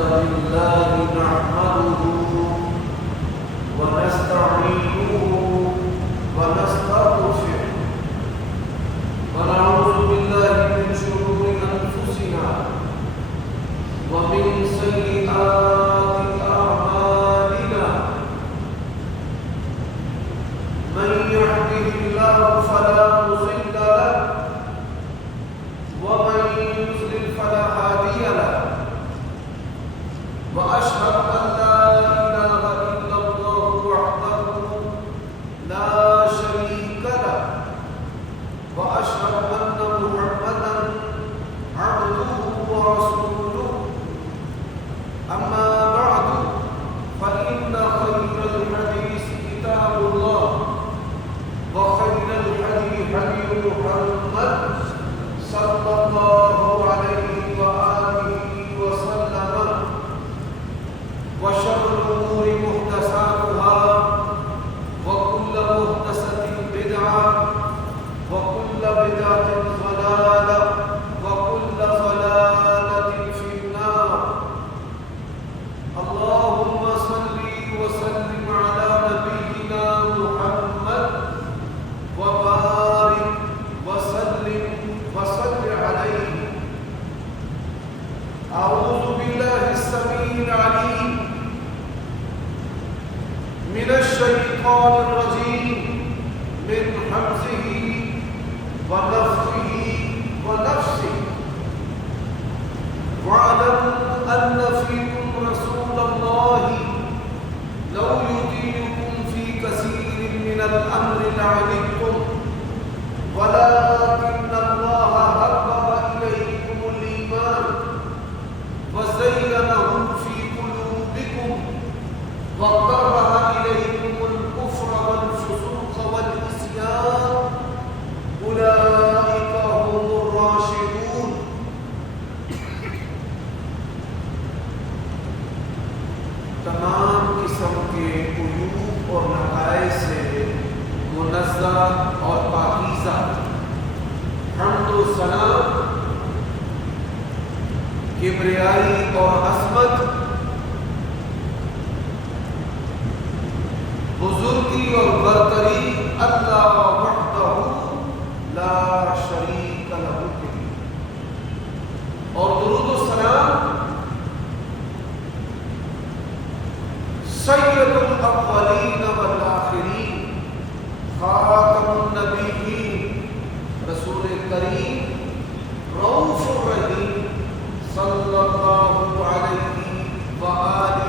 لله نحمده ونستعينه ونستغفره ونعوذ بالله من شرور أنفسنا ومن سيئات أعمالنا من يهده الله فلا مضل له ومن يضلل فلا هادي له وأشهد أن لا إله إلا الله وحده لا شريك له وأشهد أن محمدا عبده ورسوله أما بعد فإن خير الحديث كتاب الله وخير الهدي هدي محمد صلى الله عليه وآله وسلم وشر الأمور محدثاتها وكل محدثة بدعة وكل بدعة ضلالة وكل ضلالة في النار. اللهم صل وسلم على نبينا محمد وبارك وسلم وصل عليه. أعوذ بالله السميع العليم من الشيطان الرجيم من همزه ونفخه ونفسه. واعلموا أن فيكم رسول الله لو يطيعكم في كثير من الأمر لعنتم ولكن الله حبب إليكم الإيمان وزينه في قلوبكم وكره إليكم الكفر والفسوق والعصيان أولئك هم الراشدون. تمام قسم کے عیوب اور نقائص سے منزہ اور پاکیزہ حمد و ثنا، کبریائی اور عظمت، بزرگی اور برتری اللہ وحدہ لا شریک لہ کی، اور درود و سلام سید الاولین والآخرین خاتم النبیین رسول کریم رؤوف الرحیم صلی اللہ علیہ وآلہ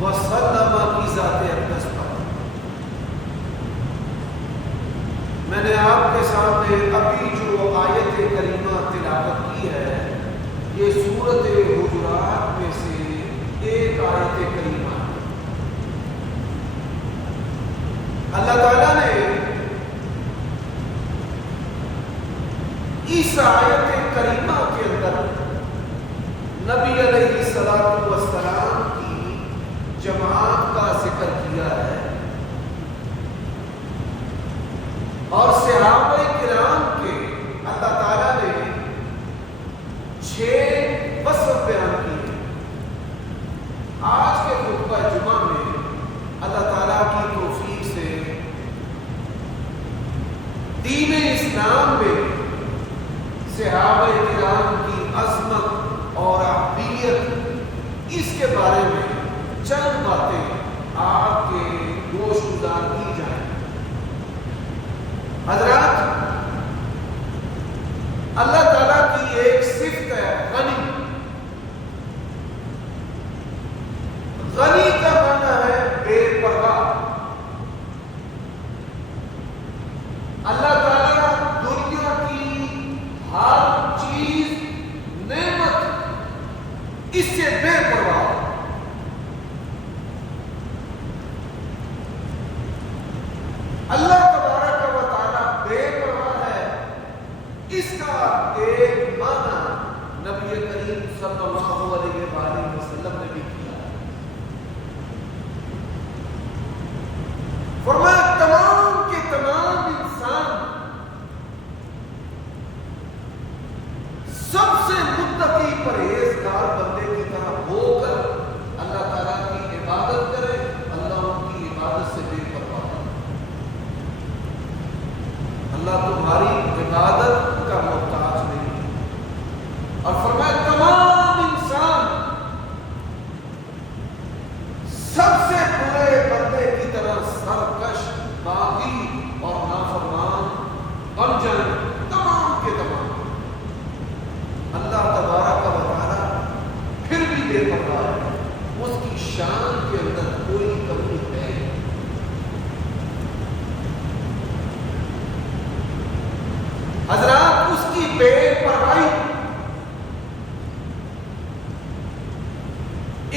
وسلم کی ذات اقدس پر. میں نے آپ کے سامنے ابھی جو آیت کریمہ تلاوت کی ہے یہ سورۃ حجرات میں سے ایک آیت کریمہ ہے. اللہ تعالیٰ نے اس آیت کریمہ کے اندر نبی علیہ الصلوۃ والسلام کی جماعت کا ذکر کیا ہے اور صحابہ کرام کے اللہ تعالیٰ نے 6 وصف بیان کیے. آج کے خطبہ جمعہ میں اللہ تعالیٰ کی توفیق سے دین اسلام میں صحابہ کرام کی عظمت اور اہمیت اس کے بارے میں چند باتیں آپ کے گوش گزار کی جائیں. حضرات، اللہ تعالیٰ کی ایک صفت ہے غنی. غنی کا معنی ہے بے پرواہ. اللہ تعالیٰ دنیا کی ہر چیز نعمت اس سے بے پرواہ. اللہ تبارک و تعالیٰ بے پرواہ ہے. اس کا ایک معنی نبی کریم صلی اللہ علیہ وآلہ وسلم نے بھی کیا. فرمایا تمام کے تمام انسان سب سے متقی پرہیزگار بندے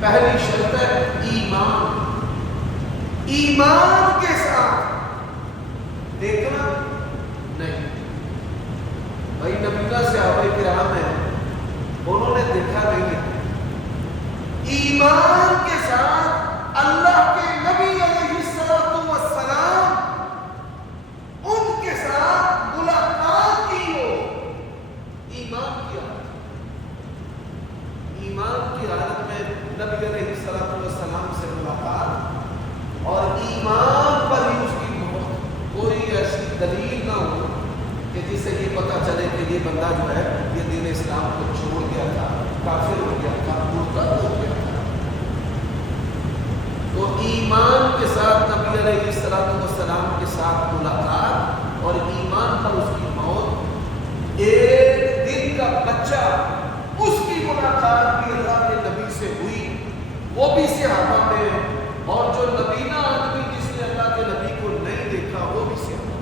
پہلی شرط ہے ایمان. ایمان کے ساتھ دیکھنا نہیں. بھائی نبی اللہ صحابہ کرام ہیں, انہوں نے دیکھا نہیں ہے. ایمان کے ساتھ اللہ کے نبی علیہ السلام ان کے ساتھ ملاقات کی ہو. ایمان کی حالت, ایمان کی حالت میں نبی علیہ السلام سے ملاقات اور ایمان پر ہی اس کی موت. کوئی ایسی دلیل نہ ہو کہ جس سے یہ پتا چلے کہ یہ بندہ جو ہے یہ دین اسلام کو چھوڑ گیا تھا, کافر ہو گیا تھا, مرتد ہو گیا تھا. تو ایمان کے ساتھ نبی علیہ السلام کے ساتھ ملاقات اور ایمان پر اس کی موت. ایک دن کا بچہ, اس کی ملاقات بھی اللہ کے نبی سے ہوئی, وہ بھی صحابہ میں, اور جو نبینا آدمی جس نے اللہ کے نبی کو نہیں دیکھا وہ بھی صحابہ.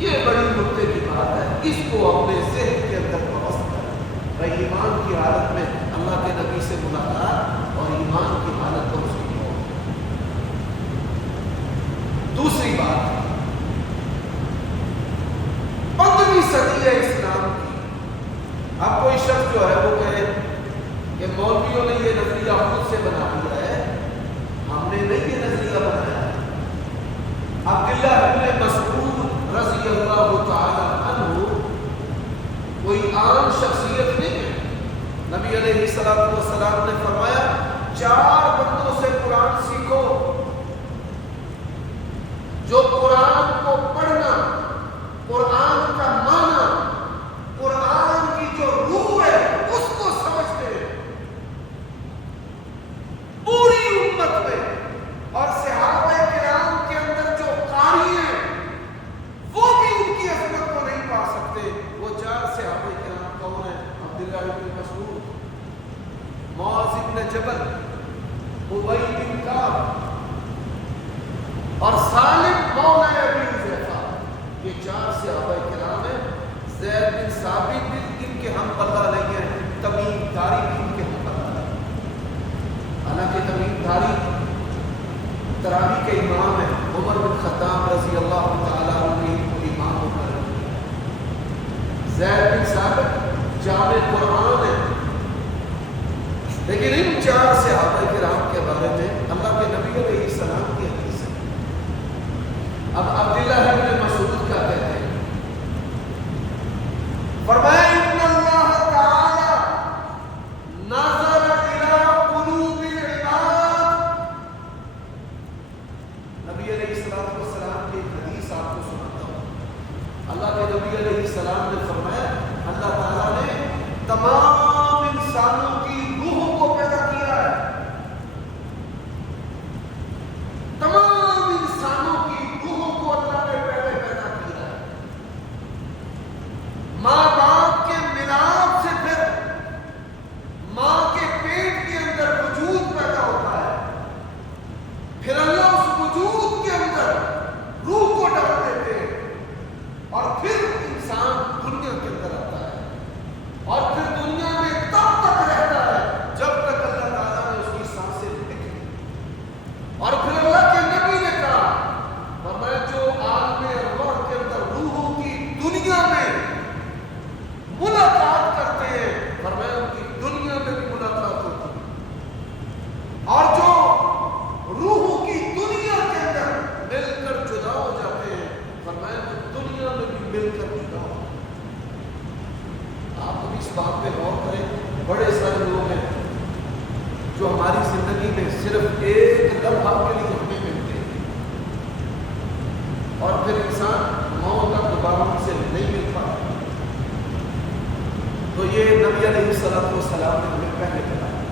یہ بڑی نقطے کی بات ہے, اس کو اپنے ذہن کے اندر وابستہ کریں. ایمان کی حالت میں اللہ کے نبی سے ملاقات اور ایمان کی حالت پر اس کی موت. دوسری بات, 15ویں صدی ہے اسلام کی. اب کوئی شخص جو ہے وہ کہے کہ مولویوں نے یہ نظریہ خود سے بنا دیا ہے, ہم نے نہیں یہ نظریہ بنایا ہے. عبداللہ ابن مسعود رضی اللہ تعالی عنہ کوئی عام شخصیت نہیں ہے. نبی علیہ السلام نے فرمایا 4 بندوں سے قرآن سیکھو. جو قرآن کو پڑھنا, قرآن کا معنی, قرآن کی جو روح ہے اس کو سمجھتے ہیں. پوری امت میں اور صحابہ کرام کے اندر جو قاری ہیں وہ بھی ان کی عظمت کو نہیں پا سکتے. وہ 4 صحابہ کرام کون ہیں؟ عبداللہ بن مسعود, معاذ بن جبل, ابی بن کعب اور سالم مولا ابی حذیفہ. یہ 4 صحابہ کرام ہیں. زید بن ثابت بھی ان کے ہم پتہ نہیں ہیں, تمیم داری بھی ان کے ہم پتہ نہیں. حالانکہ تمیم داری تراویح کے امام ہیں. عمر بن خطاب رضی اللہ تعالیٰ عنہ امام ہو کر. زید بن ثابت جامع قرآن ہے. لیکن ان 4 صحابہ کرام کے بارے میں اللہ کے نبی علیہ السلام کی حدیث ہے. اب عبداللہ بن مسعود کیا کہتے ہیں؟ فرمایا ان اللہ تعالی نظر الى قلوب العباد. نبی علیہ السلام کی حدیث آپ کو سناتا ہوں. اللہ کے نبی علیہ السلام نے فرمایا اللہ تعالیٰ نے تمام انسانوں کی روحوں کو پیدا کیا ہے. تمام انسانوں کی روحوں کو اللہ نے پہلے پیدا کیا ہے. ماں باپ کے ملاپ سے پھر ماں کے پیٹ کے اندر وجود پیدا ہوتا ہے. پھر اللہ اس وجود کے اندر روح کو ڈال دیتے ہیں اور پھر انسان دنیا کے اندر آتا ہے اور پھر دنیا میں تب تک رہتا ہے جب تک اللہ تعالیٰ نے اس کی سانسیں لکھی. اور پھر اللہ کے نبی نے کہا فرمایا جو عالم ارواح کے اندر روحوں کی دنیا میں ملاقات کرتے ہیں فرمایا ان کی دنیا میں بھی ملاقات ہوتی ہے. اور جو روحوں کی دنیا کے اندر مل کر جدا ہو جاتے ہیں فرمایا وہ دنیا میں بھی مل کر جدا ہو. آپ بھی اس بات پہ غور کریں. بڑے سارے لوگ ہیں جو ہماری زندگی میں صرف ایک لمحہ کے لیے ہمیں ملتے ہیں اور پھر انسان موت تک دوبارہ ان سے نہیں مل پاتا. تو یہ نبی علیہ السلام نے ہمیں پہلے بتایا.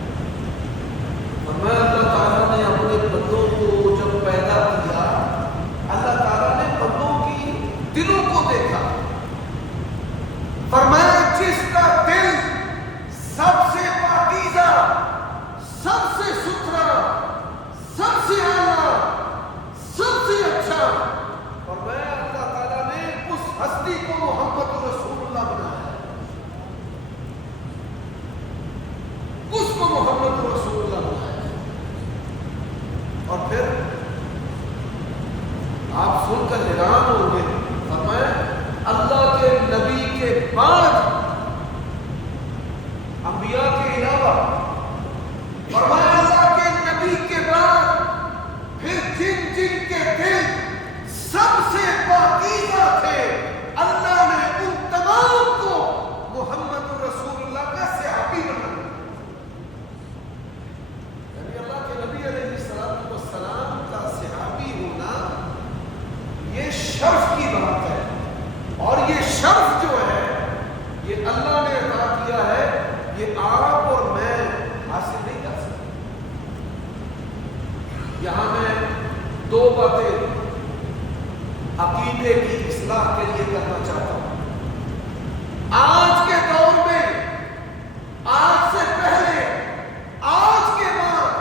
فرمایا اللہ تعالیٰ نے اپنے بندوں کو جب پیدا کیا اللہ تعالیٰ نے بندوں کی دلوں کو دیکھا. فرمایا جس کا دل سب سے پاکیزہ, سب سے ستھرا, سب سے اعلیٰ, سب سے اچھا, فرمایا اللہ تعالیٰ نے اس ہستی کو محمد رسول اللہ بنایا. بعد انبیاء کے علاوہ فرمایا اللہ کے نبی کے بعد پھر جن جن کے دل سب سے پاکیزہ تھے اللہ نے ان تمام کو محمد رسول اللہ کا صحابی بنا دیا. یعنی اللہ کے نبی علیہ السلام کا صحابی ہونا یہ شرف کی بات ہے, اور یہ شرف جو ہے یہ اللہ نے عطا کیا ہے, یہ آپ اور میں حاصل نہیں کر سکتے. یہاں میں دو باتیں عقیدے کی اصلاح کے لیے کرنا چاہتا ہوں. آج کے دور میں, آج سے پہلے, آج کے بعد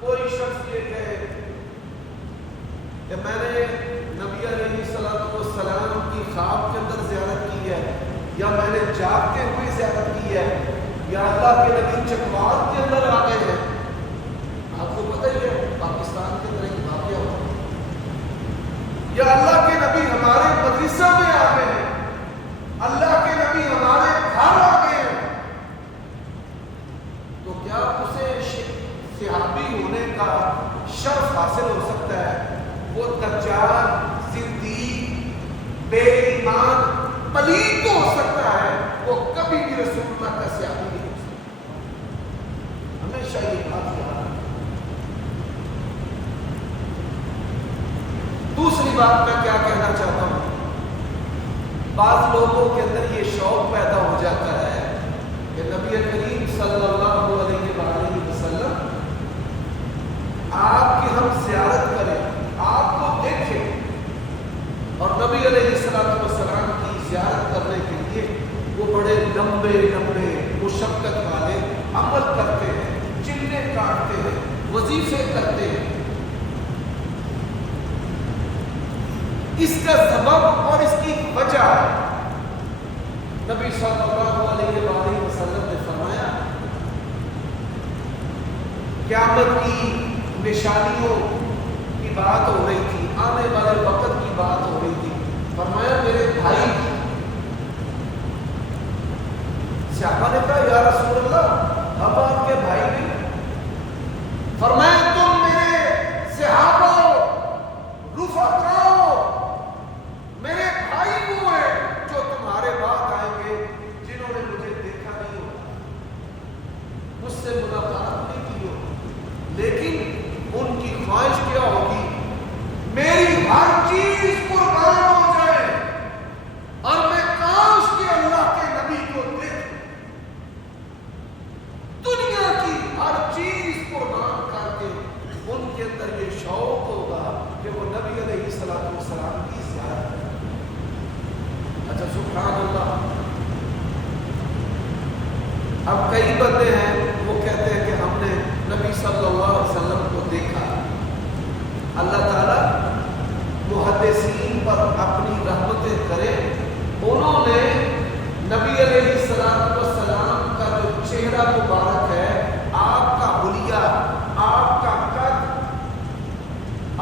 کوئی شخص یہ کہے کہ میں نے نبی علیہ السلام کی خواب کے اندر زیارت کی ہے, یا میں نے جاگتے ہوئے زیارت کی ہے, یا اللہ کے نبی چکوال کے اندر آ گئے ہیں. آپ کو پتہ ہی ہے پاکستان کے اندر ایک واقعہ ہوتا ہے, یا اللہ کے نبی ہمارے مدرسہ میں آ گئے ہیں, اللہ کے نبی ہمارے گھر آ گئے ہیں, تو کیا اسے صحابی ہونے کا شرف حاصل ہو سکتا ہے؟ وہ دجال, زندیق, بے ایمان, پلید تو ہو سکتا ہے, وہ کبھی بھی رسول اللہ کا صحابی نہیں ہو سکتا. ہمیشہ یہ بات یاد رکھیں. دوسری بات میں کیا کہنا چاہتا ہوں, بعض لوگوں کے اندر یہ شوق پیدا ہو جاتا ہے کہ نبی کریم صلی اللہ علیہ وسلم آپ کی ہم زیارت کریں, آپ کو دیکھیں, اور نبی علیہ السلام کی زیارت کرنے کے لیے وہ بڑے لمبے لمبے مشقت والے عمل کرتے ہیں, چلے کاٹتے ہیں, وظیفے کرتے ہیں. اس کا سبب اور اس کی وجہ نبی صلی اللہ علیہ وسلم نے فرمایا, قیامت کی نشانیوں کی بات ہو رہی تھی, آنے والے وقت کی بات ہو رہی تھی. فرمایا میرے بھائی, صحابہ نے کہا یا رسول اللہ ہم آپ کے بھائی نہیں. فرمایا تم میرے صحابہ رفقا, میرے بھائی وہ ہیں جو تمہارے بعد آئیں گے, جنہوں نے مجھے دیکھا نہیں ہوگا, مجھ سے ملاقات نہیں کی ہوگی, لیکن ان کی خواہش کیا ہوگی, میری ہر چیز قربان ہو جائے اور میں کاش کہ اللہ کے نبی کو دیکھ. دنیا کی ہر چیز قربان کر کے ان کے اندر یہ شوق ہوگا کہ وہ نبی علیہ السلام کی زیارت کریں. اچھا سبحان اللہ. اب کئی بندے ہیں وہ کہتے ہیں کہ ہم نے نبی صلی اللہ علیہ وسلم کو دیکھا. اللہ تعالیٰ محدثین پر اپنی رحمتیں کرے, انہوں نے نبی علیہ السلام کا جو چہرہ مبارک ہے, آپ کا حلیہ, آپ کا قد,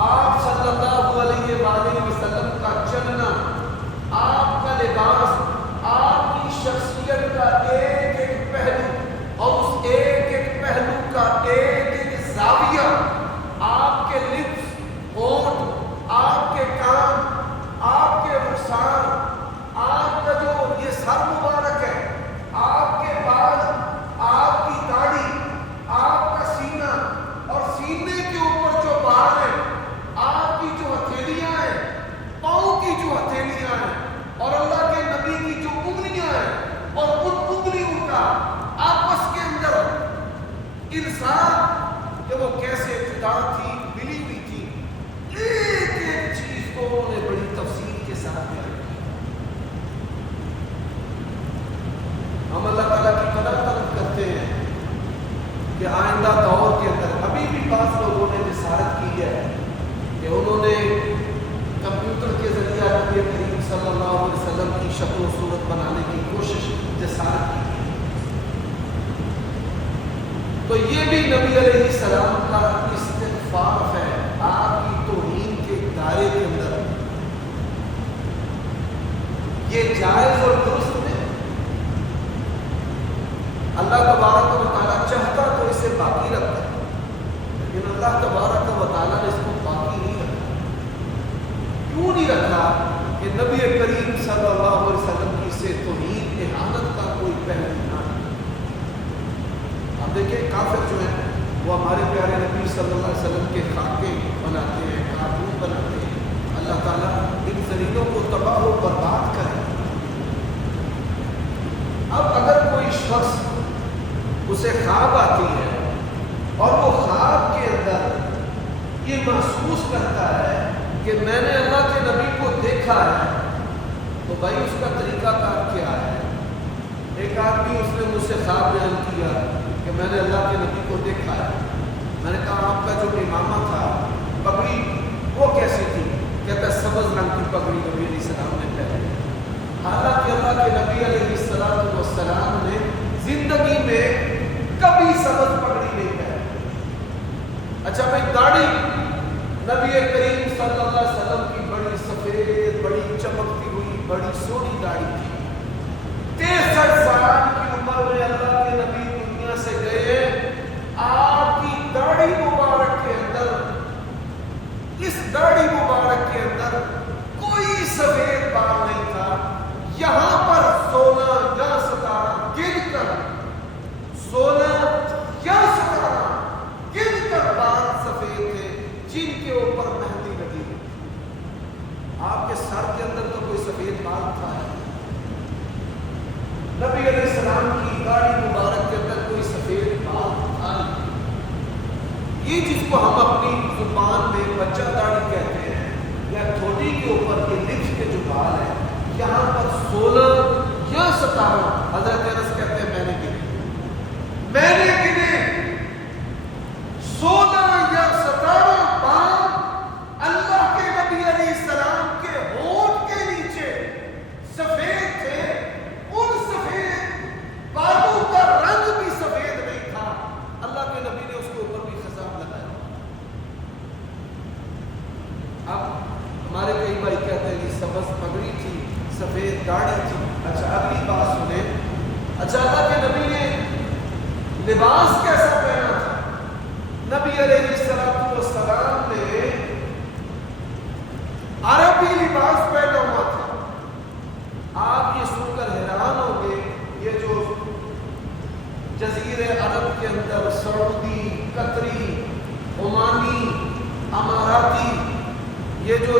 آپ صلی اللہ علیہ وسلم کا چلنا, آپ کا لباس, آپ کی شخصیت کا ایک ایک پہلو, اور اس ایک ایک پہلو کا ایک ایک زاویہ, آپ کے لپس, ہونٹ, آپ کے کان, آپ کے رخسار, آپ کا جو یہ سر مبارک ہے, آپ کے بال, آپ کی داڑھی, آپ کا سینہ, اور سینے کے اوپر جو بال ہے, آپ کی جو ہتھیلیاں ہیں, پاؤں کی جو ہتھیلیاں ہیں, اور اللہ کے نبی کی جو انگلیاں ہیں, اور ان انگلیوں کا آپس کے اندر انسان کہ وہ کیسے جدا تھی, ملی ہوئی تھی, ایک ایک چیز کو انہوں نے بڑی تفصیل کے ساتھ بیان کیا. ہم اللہ تعالیٰ کی قدر طلب کرتے ہیں کہ آئندہ دور کے اندر, ابھی بھی بعض لوگوں نے جسارت کی ہے کہ انہوں نے کمپیوٹر کے ذریعہ نبی کریم صلی اللہ علیہ وسلم کی شکل و صورت بنانے کی کوشش, جسارت کی. تو یہ بھی نبی علیہ السلام کا استغفار ہے آپ کی توہین کے دائرے کے اندر. یہ جائز اور درست ہے. اللہ تبارک و تعالیٰ نے اس کو باقی نہیں رکھا. کیوں نہیں رکھا؟ کہ نبی کریم صلی اللہ علیہ وسلم کی سے توہین اہانت کا کوئی پہلو نہ. اب دیکھیں کافر جو ہیں وہ ہمارے پیارے نبی صلی اللہ علیہ وسلم کے خاکے بناتے ہیں، کارٹون بناتے ہیں. اللہ تعالیٰ ان زمینوں کو تباہ و برباد کرے. اب اگر کوئی شخص اسے خواب آتی ہے اور وہ خواب کے اندر یہ محسوس کرتا ہے کہ میں نے اللہ کے نبی کو دیکھا ہے، تو بھائی اس کا طریقہ کار کیا ہے؟ ایک آدمی اس نے مجھ سے خواب بیان کیا کہ میں نے اللہ کے نبی کو دیکھا ہے. میں نے کہا آپ کا جو امامہ تھا، پگڑی وہ کیسی تھی؟ کہتا ہے سبز رنگ کی پگڑی نبی علیہ السلام نے پہنی. حالانکہ اللہ کے نبی علیہ السلام نے زندگی میں کبھی سبز پگڑی نہیں پہنی. اچھا بھائی داڑھی، نبی کریم صلی اللہ علیہ وسلم کی بڑی سفید، بڑی چمکتی ہوئی، بڑی سونی داڑھی تھی. 63 سال کی عمر میں اللہ کے نبی دنیا سے گئے. آپ کی داڑھی مبارک کے اندر، اس داڑھی مبارک کے اندر کوئی سفید بال نہیں تھا. یہاں پر 16 یا 17 گن کر 16 یا 17 گن کر بال سفید تھے جن کے اوپر مہندی لگی. آپ کے سر کے اندر تو کوئی سفید بال تھا؟ نبی علیہ السلام کی داڑھی مبارک کے اندر کوئی سفید بال تھا؟ یہ جس کو ہم اپنی زبان میں بچہ داڑھی کہتے ہیں، یا ٹھوڑی کے اوپر کے لپس کے جو بال ہیں، یہاں پر 16 یا 17 حضرت انس کہتے ہیں میں نے گنے 16 یا 17 بال اللہ کے نبی علیہ السلام کے ہونٹ کے نیچے سفید تھے. ان سفید بالوں کا رنگ بھی سفید نہیں تھا. اللہ کے نبی نے اس کے اوپر بھی خضاب لگایا. اب ہمارے کئی بھائی کہتے ہیں کہ سبز پگڑی تھی، سفید داڑھی تھی. اچھا اگلی بات سنیں. اچھا اللہ کے نبی نے لباس کیسا پہنا تھا؟ نبی علیہ السلام نے عربی لباس پہنا ہوا تھا. آپ یہ سن کر حیران ہوں گے، یہ جو جزیرے عرب کے اندر سعودی، قطری، عمانی، اماراتی، یہ جو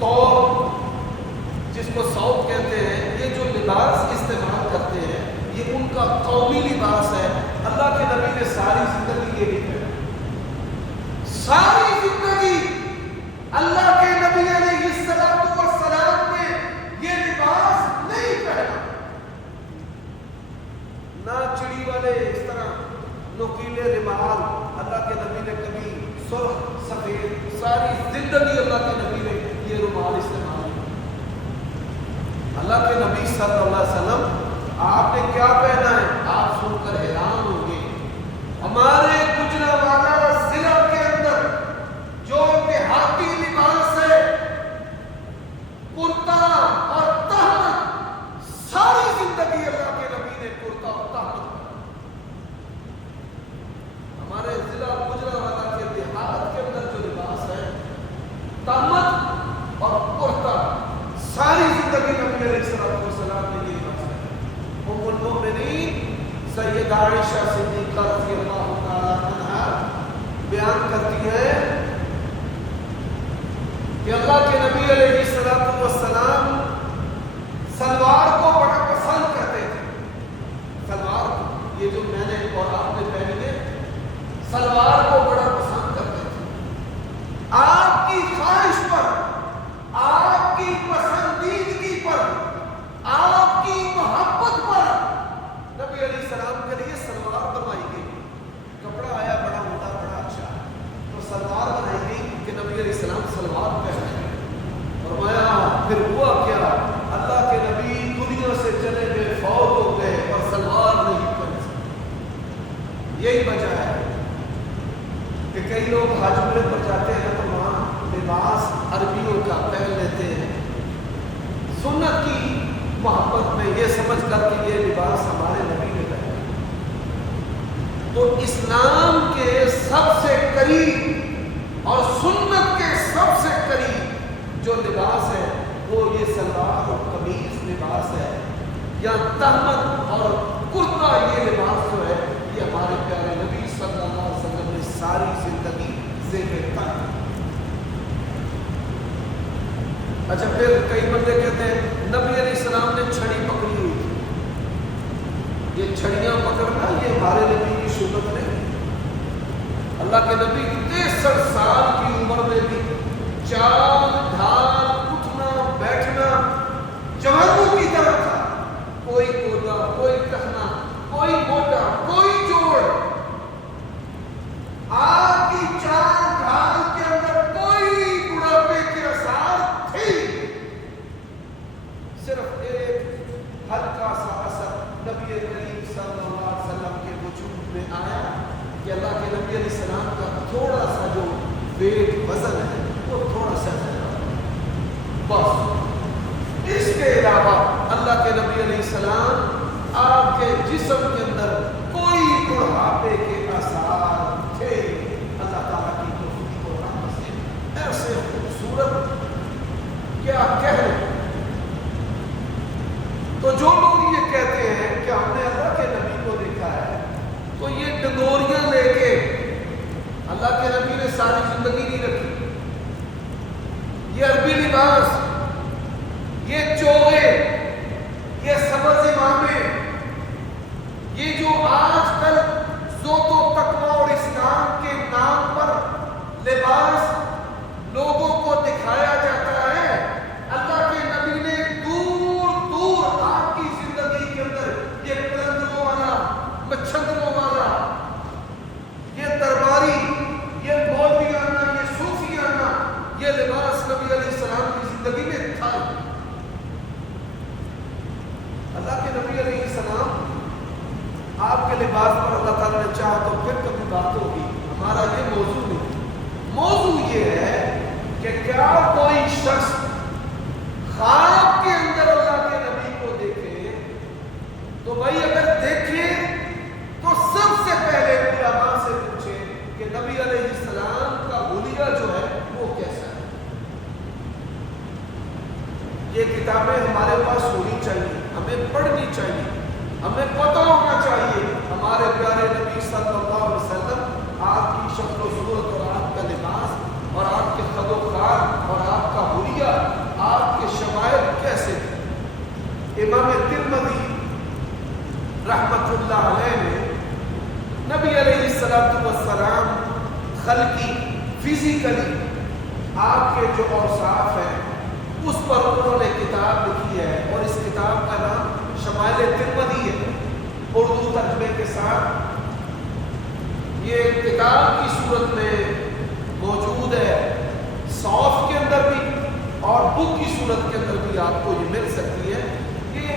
توب جس کو ساؤتھ کہتے ہیں، یہ جو لباس استعمال کرتے ہیں یہ ان کا قومی لباس ہے. اللہ کے نبی نے ساری زندگی یہ نہیں پہنا. ساری زندگی اللہ کے نبی علیہ السلام نے یہ لباس نہیں پہنا. نہ چڑی والے اس طرح نوکیلے رومال اللہ کے نبی نے کبھی سرخ سفید، ساری زندگی اللہ کے نبی نے یہ رومال استعمال کیا. اللہ کے نبی صلی اللہ علیہ وسلم آپ نے کیا پہنا ہے؟ آپ سن کر حیران ہوں گے. ہمارے گجرانوالہ ضلع کے اندر جو دیہاتی لباس ہے، کرتا اور تہمت، ساری زندگی اللہ کے نبی نے کرتا اور تہمت. ہمارے ضلع گجرانوالہ کے دیہات کے اندر جو لباس ہے، تہمت اور کرتا، ساری زندگی نبی علیہ السلام نے یہ لباس ہے. ام المؤمنین سیدہ عائشہ صدیقہ رضی اللہ تعالی عنہا بیان کرتی ہے کہ اللہ کے نبی علیہ السلام سلوار کو بڑا پسند کرتے تھے. سلوار کو، یہ جو میں نے اور آپ نے پہنی ہے، سلوار کو بڑا پسند کرتے تھے. آپ کی خواہش پر، آپ کی پسندیدگی پر، آپ کی محبت پر نبی علیہ السلام کے لیے سلوار بنوائی گئی. کپڑا آیا بڑا موٹا، بڑا اچھا، تو سلوار بنائی گئی کہ نبی علیہ السلام سلوار پہنے. فرمایا پھر ہوا کیا؟ اللہ کے نبی دنیا سے چلے گئے، فوت ہو گئے اور سلوار نہیں پہن سکے. یہی وجہ ہے کہ کئی لوگ حج عمرے پر جاتے ہیں تو وہاں لباس عربیوں کا پہن لیتے ہیں، سنت کی محبت میں یہ سمجھ کر کہ یہ لباس ہمارے نبی نے پہنا. تو اسلام کے سب سے قریب یا تہمت اور کرتا یہ لباس جو ہے یہ ہمارے پیارے نبی صلی اللہ علیہ وسلم نے ساری زندگی زیب تن. اچھا پھر کئی بندے کہتے ہیں نبی علیہ السلام نے چھڑی پکڑی ہوئی تھی. یہ چھڑیاں پکڑنا یہ ہمارے نبی کی سنت نہیں. اللہ کے نبی 63 سال کی عمر میں بھی چال ڈھال اٹھنا بیٹھنا جوانوں کی طرح تھا. کوئی کودا کوئی ٹخنا کوئی موٹا کوئی جوڑ آپ کی چال ڈھال کے اندر کوئی بڑھاپے کے آثار تھے. صرف ایک ہلکا سا اثر نبی کریم صلی اللہ علیہ وسلم کے وجود میں آیا کہ اللہ کے نبی علیہ السلام کا تھوڑا سا جو ویٹ وزن ہے وہ تھوڑا سا بس. اس کے علاوہ اللہ کے نبی علیہ السلام آپ کے جسم کے اندر کوئی بڑھاپے کے آثار تھے. اللہ تعالیٰ کی توفیق و رحمت سے ایسے خوبصورت کیا کہہ. تو جو لوگ یہ کہتے ہیں کہ ہم نے اللہ کے نبی کو دیکھا ہے تو یہ ڈنگوریاں لے کے اللہ کے نبی نے ساری زندگی نہیں رکھی. یہ عربی لباس یہ چوغے یہ سبز امامے یہ جو آج کل ذوق و تقویٰ اور اسلام کے نام پر لباس لوگوں کو دکھایا جاتا ہے اللہ کے نبی نے دور دور آپ کی زندگی کے اندر یہ قلندروں والا مچھندروں والا یہ درباری یہ مولویانہ یہ صوفیانہ یہ لباس نبی علیہ السلام کی زندگی میں تھا. اللہ کے نبی علیہ السلام آپ کے لباس پر اللہ تعالیٰ نے چاہا تو پھر کبھی بات ہوگی. ہمارا یہ موضوع نہیں. موضوع یہ ہے کہ کیا کوئی شخص خواب کے اندر اللہ کے نبی کو دیکھے تو بھائی اگر دیکھے تو سب سے پہلے علماء سے پوچھے کہ نبی علیہ السلام کا حلیہ جو ہے وہ کیسا ہے. یہ کتابیں ہمارے پاس ہونی چاہیے ہمیں پڑھنی چاہیے ہمیں پتہ ہونا چاہیے ہمارے پیارے نبی صلی اللہ علیہ وسلم آپ کی شکل و صورت اور آپ کا لباس اور آپ کے خد و خال اور آپ کا حلیہ آپ کے شمائل کیسے تھے. امام ترمذی رحمت اللہ علیہ نے نبی علیہ السلام خلقی فزیکلی آپ کے جو اوصاف ہیں اس پر انہوں نے کتاب لکھی ہے اور اس کتاب کا نام شمائل ترمذی ہے اردو ترجمے کے ساتھ. یہ کتاب کی صورت میں موجود ہے سافٹ کے اندر بھی اور بک کی صورت کے اندر بھی آپ کو یہ مل سکتی ہے. یہ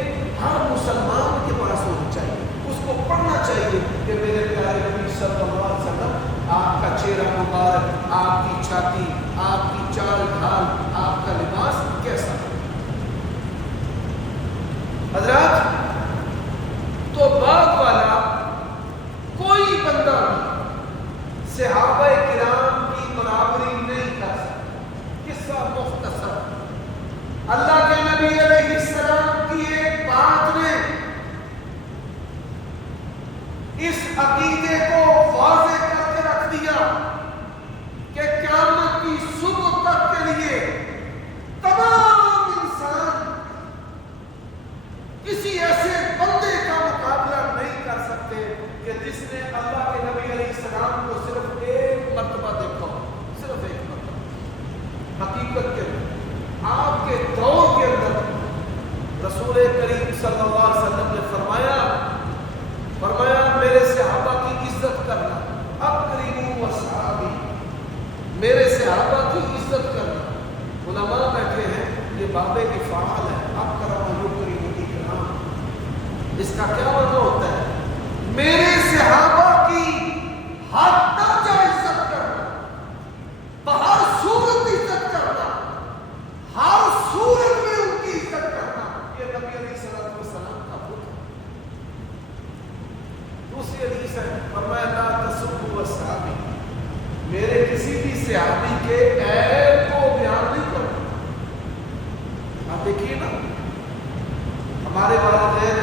ہر مسلمان کے پاس ہونی چاہیے اس کو پڑھنا چاہیے کہ میرے پیارے نبی صلی اللہ علیہ وسلم آپ کا چہرہ مبارک آپ کی چھاتی آپ کی چال ڈھال آپ کا لباس کیسا ہے. حضرات تو بعد والا کوئی بندہ صحابہ کرام کی برابری نہیں کر سکتا. قصہ مختصر اللہ کے نبی علیہ السلام کی ایک بات نے اس عقیدے کو واضح کر کے رکھ دیا کہ قیامت کی صبح تک کے لیے تمام انسان کسی ایسے بندے کا مقابلہ نہیں کر سکتے کہ جس نے اللہ کے نبی علیہ السلام کو صرف ایک مرتبہ دیکھا ہو. صرف ایک مرتبہ حقیقت کے اندر آپ کے دور کے اندر رسول کریم صلی اللہ علیہ وسلم نے فرمایا میرے صحابہ کی عزت کرنا اکرموا اصحابی میرے صحابہ کی عزت کرنا. علماء بیٹھے ہیں یہ باب افعال ہے اکرم یکرم اکرام. اس کا کیا معنی ہوتا ہے؟ میرے صحابہ کی ہر درجہ عزت کرنا بہر صورت عزت کرنا ہر صورت میں ان کی عزت کرنا یہ نبی علیہ السلام کا حکم. دوسری حدیث ہے فرمایا لا تسبوا اصحابی میرے کسی بھی صحابی کے عیب کو بیان نہیں کرنا. آپ دیکھیے نا ہمارے والدین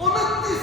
29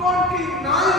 29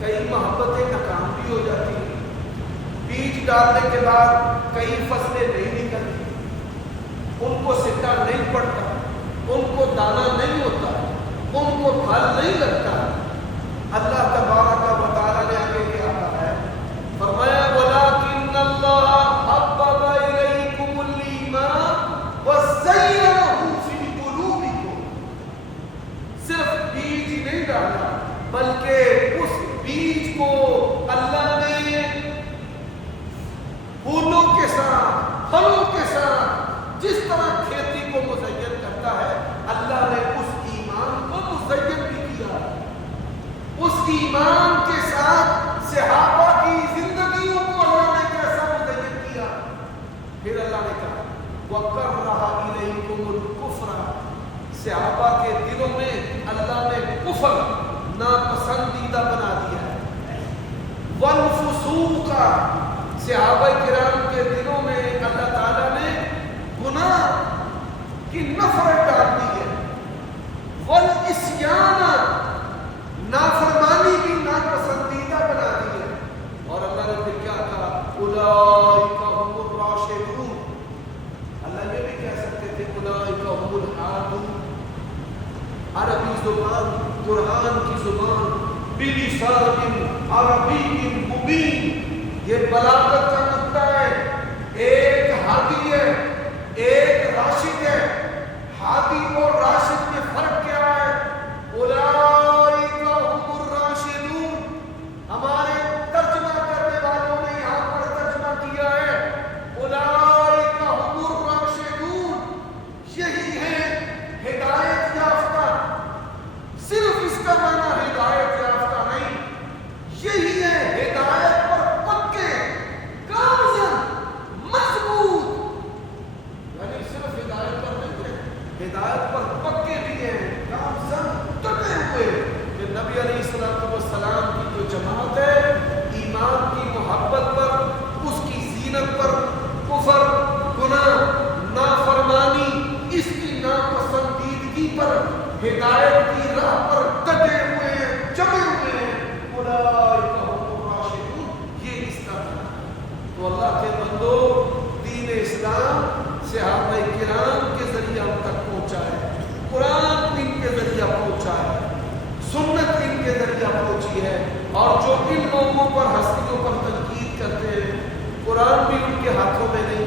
کئی محبتیں ناکام بھی ہو جاتی ہیں، بیج ڈالنے کے بعد کئی فصلیں نہیں نکلتی، ان کو سٹا نہیں پڑتا، ان کو دانا نہیں ہوتا، ان کو پھل نہیں لگتا۔ اللہ تبارک و تعالیٰ نے آگے کیا کہا ہے، فرمایا وَلَٰكِنَّ اللَّهَ حَبَّبَ إِلَيْكُمُ الْإِيمَانَ وَزَيَّنَهُ فِي قُلُوبِكُمْ۔ صرف بیج ہی نہیں ڈالا بلکہ اس بیج کو اللہ نے پھولوں کے ساتھ، پھلوں کے ساتھ، جس طرح کھیتی کو مزین کرتا ہے، اللہ نے اس ایمان کو مزین بھی کیا۔ اس ایمان کے ساتھ صحابہ کی زندگیوں کو اللہ نے کیسا مزین کیا؟ پھر اللہ نے کہا وَكَرَّهَ إِلَيْكُمُ الْكُفْرَ، صحابہ کے دلوں میں اللہ نے کفر ناپسندیدہ بنا دیا ہے۔ وَالْفُسُوقَ، صحابہ کرام کے دلوں میں اللہ تعالیٰ نے گناہ کی نفرت ڈال دی ہے۔ وَالْعِصْيَانَ، نافرمانی بھی ناپسندیدہ بنا دی ہے۔ اور اللہ نے پھر کیا کہا اولئک هم الراشدون، اللہ یہ بھی کہہ سکتے تھے اولئک هم الهادون۔ عربی زبان، قرآن کی زبان، بلسان عربی مبین، یہ بلاغت کا نقطہ ہے۔ ایک ہادی ہے، ایک راشد ہے۔ ہادی اور راشد میں فرق کیا ہے؟ اولئک هم الراشدون، ہمارے ترجمہ کرنے والوں نے یہاں پر ترجمہ کیا ہے اولئک هم الراشدون، یہی ہے ہدایت یافتہ۔ صرف اس کا معنی ہدایت یافتہ نہیں، یہی ہے ہدایت پر پکے، کامزن، مضبوط، یعنی صرف ہدایت پر نہیں ہے، ہدایت پر پکے بھی ہیں، کامزن، ڈٹے ہوئے کہ نبی علیہ السلام کی جو جماعت ہے، ایمان کی محبت پر، اس کی زینت پر، کفر، گناہ، نافرمانی، اس کی ناپسندیدگی پر، ہدایت کی راہ پر ڈٹے ہوئے ہیں، جمے ہوئے ہیں۔ اولئک هم الراشدون، یہ اس کا ہے۔ تو اللہ کے بندو، دین اسلام صحابہ کرام کے ذریعہ ہم تک پہنچا ہے، قرآن ان کے ذریعہ پہنچا ہے، سنت ان کے ذریعہ پہنچی ہے۔ اور جو ان لوگوں پر، ہستیوں پر تنقید کرتے ہیں، قرآن بھی ان کے ہاتھوں میں نہیں